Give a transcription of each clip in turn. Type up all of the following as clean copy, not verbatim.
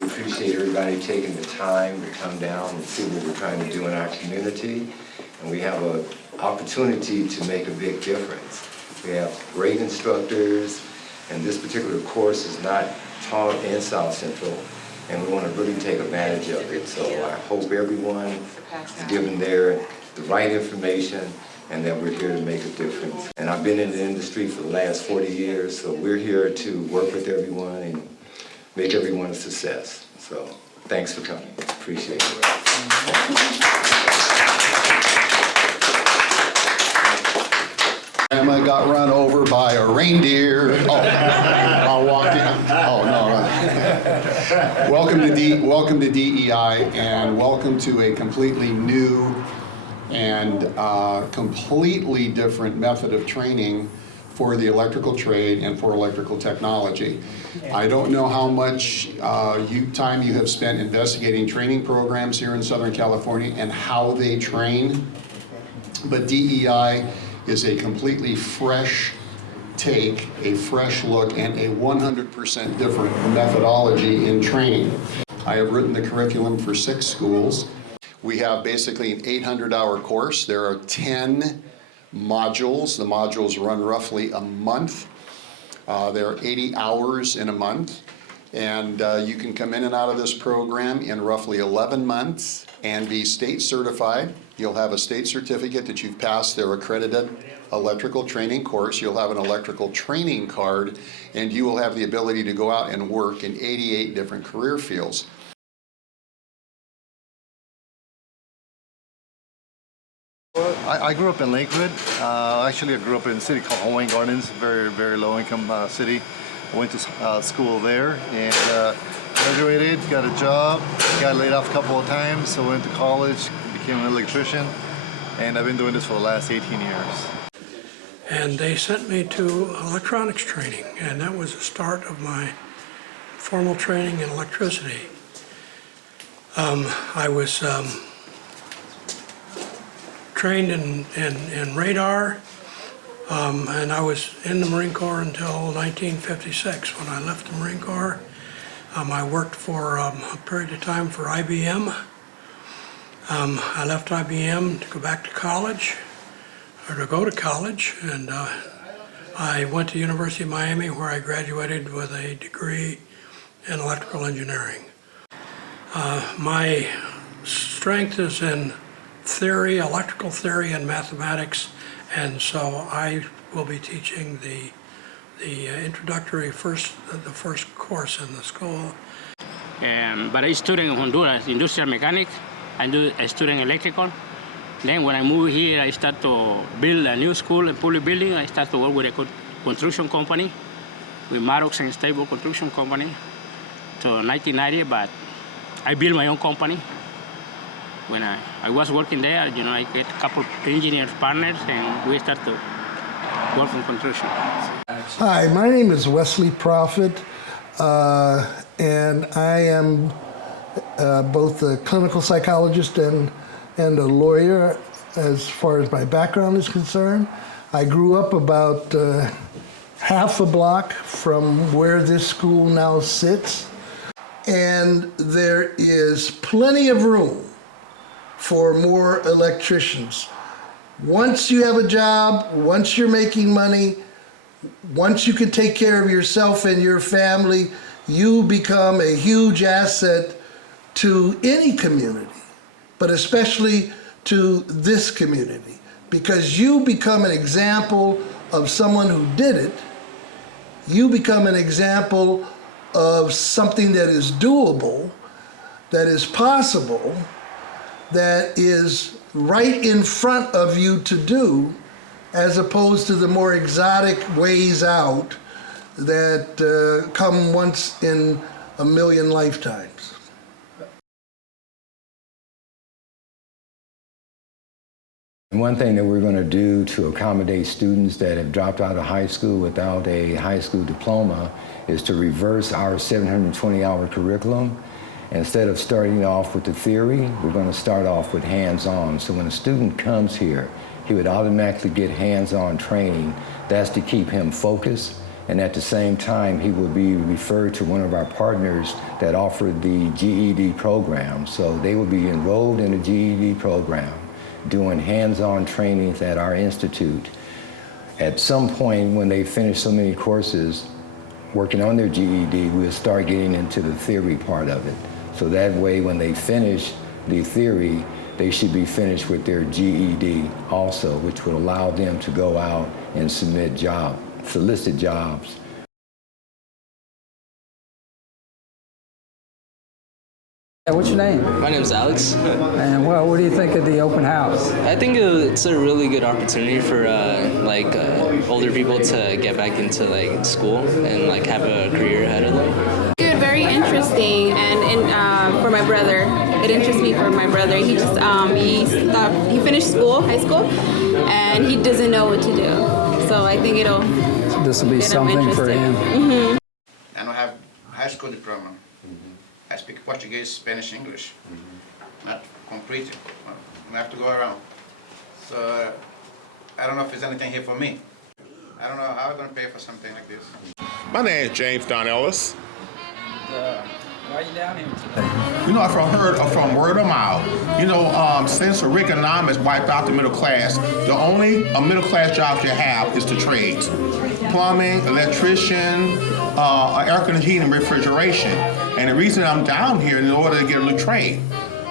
Appreciate everybody taking the time to come down and see what we're trying to do in our community. And we have an opportunity to make a big difference. We have great instructors, and this particular course is not taught in South Central, and we want to really take advantage of it. So I hope everyone is given the right information and that we're here to make a difference. And I've been in the industry for the last 40 years, so we're here to work with everyone and make everyone a success. So thanks for coming. Appreciate it. Emma got run over by a reindeer. Oh, I walked in. Oh, no. Welcome to DEI, and welcome to a completely new and completely different method of training for the electrical trade and for electrical technology. I don't know how much time you have spent investigating training programs here in Southern California and how they train, but DEI is a completely fresh take, a fresh look, and a 100% different methodology in training. I have written the curriculum for 6 schools. We have basically an 800-hour course. There are 10 modules. The modules run roughly a month. There are 80 hours in a month. And you can come in and out of this program in roughly 11 months and be state certified. You'll have a state certificate that you've passed their accredited electrical training course. You'll have an electrical training card, and you will have the ability to go out and work in 88 different career fields. I grew up in Lakewood. Actually, I grew up in a city called Hawaiian Gardens, very, very low-income city. I went to school there and graduated, got a job, got laid off a couple of times, so went to college, became an electrician, and I've been doing this for the last 18 years. And they sent me to electronics training, and that was the start of my formal training in electricity. I was trained in radar, and I was in the Marine Corps until 1956 when I left the Marine Corps. I worked for a period of time for IBM. I left IBM to go back to college, or to go to college, and I went to University of Miami, where I graduated with a degree in electrical engineering. My strength is in theory, electrical theory, and mathematics, and so I will be teaching the introductory the first course in the school. But I studied in Honduras, industrial mechanic. I studied electrical. Then when I moved here, I started to build a new school, a public building. I started to work with a construction company, with Maddox and Stable Construction Company, till 1990. But I built my own company. When I was working there, I get a couple of engineers partners, and we started to work on construction. Hi, my name is Wesley Prophet, and I am both a clinical psychologist and a lawyer as far as my background is concerned. I grew up about half a block from where this school now sits, and there is plenty of room for more electricians. Once you have a job, once you're making money, once you can take care of yourself and your family, you become a huge asset to any community, but especially to this community, because you become an example of someone who did it. You become an example of something that is doable, that is possible, that is right in front of you to do, as opposed to the more exotic ways out that come once in a million lifetimes. One thing that we're going to do to accommodate students that have dropped out of high school without a high school diploma is to reverse our 720-hour curriculum. Instead of starting off with the theory, we're going to start off with hands-on. So when a student comes here, he would automatically get hands-on training. That's to keep him focused, and at the same time, he will be referred to one of our partners that offered the GED program. So they will be enrolled in the GED program, doing hands-on trainings at our institute. At some point, when they finish so many courses, working on their GED, we'll start getting into the theory part of it. So that way, when they finish the theory, they should be finished with their GED also, which would allow them to go out and solicit jobs. What's your name? My name's Alex. And what do you think of the open house? I think it's a really good opportunity for older people to get back into school and have a career ahead of them. Good, very interesting, and for my brother, it interests me for my brother. He just he finished high school, and he doesn't know what to do. So I think This will be something for him. Mm-hmm. And I have high school diploma. I speak Portuguese, Spanish, English. Not complete. I have to go around. So I don't know if there's anything here for me. I don't know how I'm going to pay for something like this. My name is James Don Ellis. Why are you down here today? You know, from word of mouth, since Reaganomics wiped out the middle class, the only middle class jobs you have is the trades. Plumbing, electrician, air conditioning, and refrigeration. And the reason I'm down here is in order to get a new trade.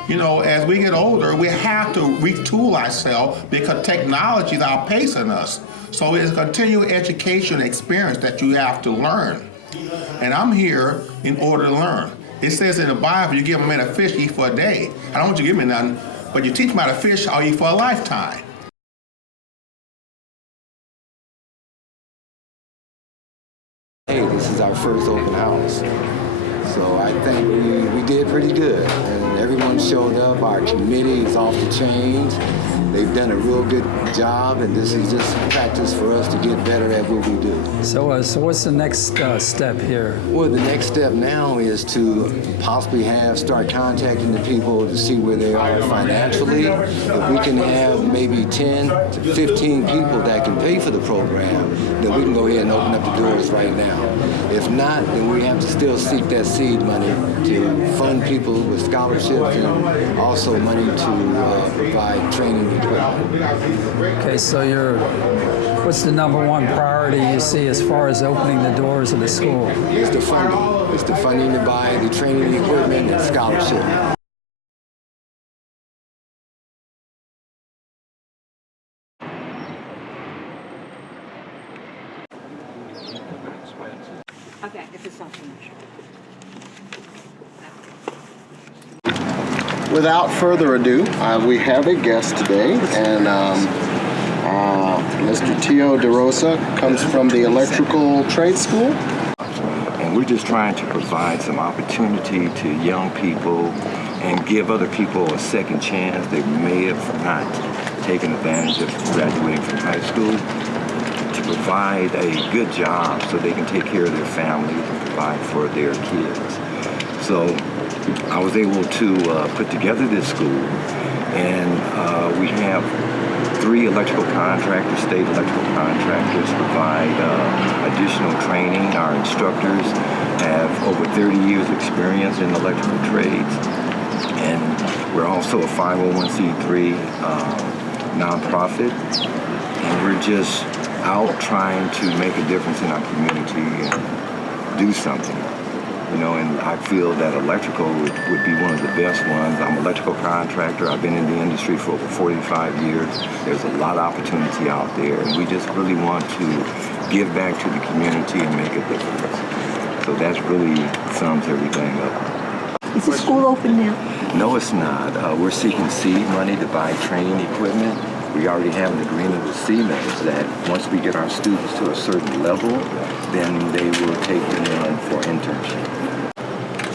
As we get older, we have to retool ourselves because technology is outpacing us. So it's a continual education experience that you have to learn. And I'm here in order to learn. It says in the Bible, you give a man a fish, eat for a day. I don't want you to give me nothing, but you teach me how to fish, I'll eat for a lifetime. Hey, this is our first open house. So I think we did pretty good. And everyone showed up. Our committee is off the chains. They've done a real good job, and this is just practice for us to get better at what we do. So what's the next step here? Well, the next step now is to possibly start contacting the people to see where they are financially. If we can have maybe 10 to 15 people that can pay for the program, then we can go ahead and open up the doors right now. If not, then we have to still seek that seed money to fund people with scholarships and also money to provide training equipment. Okay, so what's the #1 priority you see as far as opening the doors of the school? It's the funding. It's the funding to buy the training equipment and scholarship. Okay, if it's not too much. Without further ado, we have a guest today, and Mr. Tio Durousseau comes from the Electrical Trade School. And we're just trying to provide some opportunity to young people and give other people a second chance that may have not taken advantage of graduating from high school, to provide a good job so they can take care of their families and provide for their kids. So I was able to put together this school, and we have 3 electrical contractors, state electrical contractors, provide additional training. Our instructors have over 30 years experience in electrical trades, and we're also a 501c3 nonprofit, and we're just out trying to make a difference in our community and do something. And I feel that electrical would be one of the best ones. I'm an electrical contractor. I've been in the industry for over 45 years. There's a lot of opportunity out there, and we just really want to give back to the community and make a difference. So that really sums everything up. Is the school open now? No, it's not. We're seeking seed money to buy training equipment. We already have an agreement with Siemens that once we get our students to a certain level, then they will take them in for internship.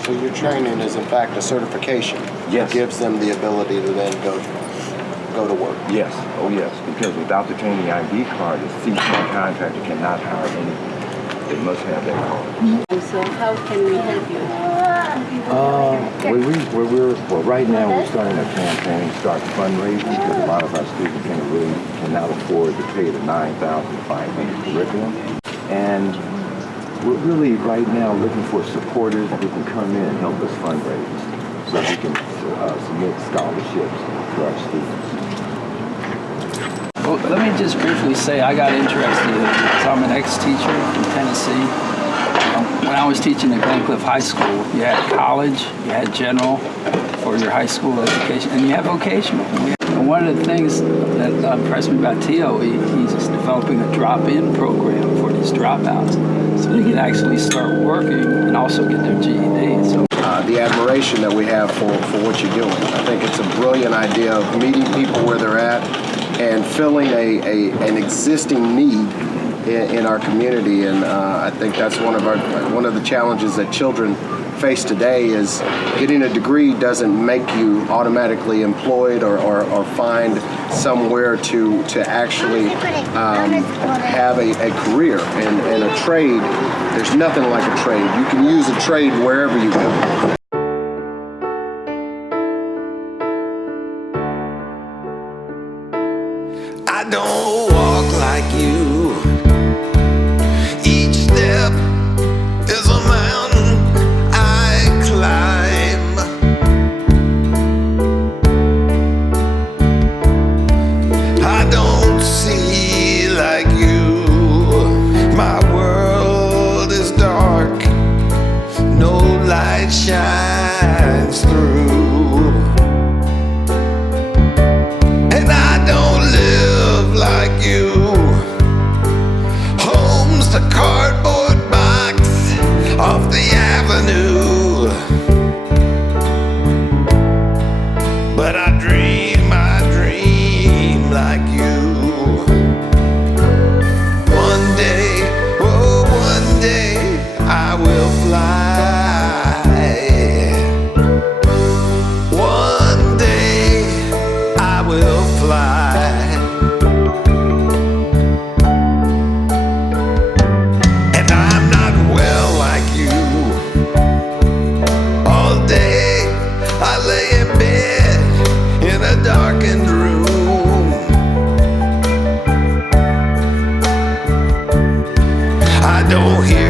So your training is in fact a certification. Yes. It gives them the ability to then go to work. Yes, oh yes, because without the training ID card, the C-1 contractor cannot hire anyone. They must have that card. So how can we help you? Well, right now we're starting a campaign, start fundraising, because a lot of our students cannot afford to pay the $9,500 curriculum. And we're really right now looking for supporters who can come in and help us fundraise so we can submit scholarships to our students. Well, let me just briefly say I got interested because I'm an ex-teacher from Tennessee. When I was teaching at Glencliff High School, you had college, you had general for your high school education, and you had vocational. And one of the things that impressed me about TOE, he's developing a drop-in program for these dropouts so they can actually start working and also get their GED. So the admiration that we have for what you're doing. I think it's a brilliant idea of meeting people where they're at and filling an existing need in our community, and I think that's one of the challenges that children face today is getting a degree doesn't make you automatically employed or find somewhere to actually have a career. And a trade, there's nothing like a trade. You can use a trade wherever you go. I don't walk like you. Each step is a mountain I climb. I don't see like you. My world is dark. No light shines through. And I don't live like you. Home's the cardboard box off the avenue. But I dream like you. One day, oh, one day I will fly. One day I will fly. And I'm not well like you. All day I lay in bed in a darkened room. I don't hear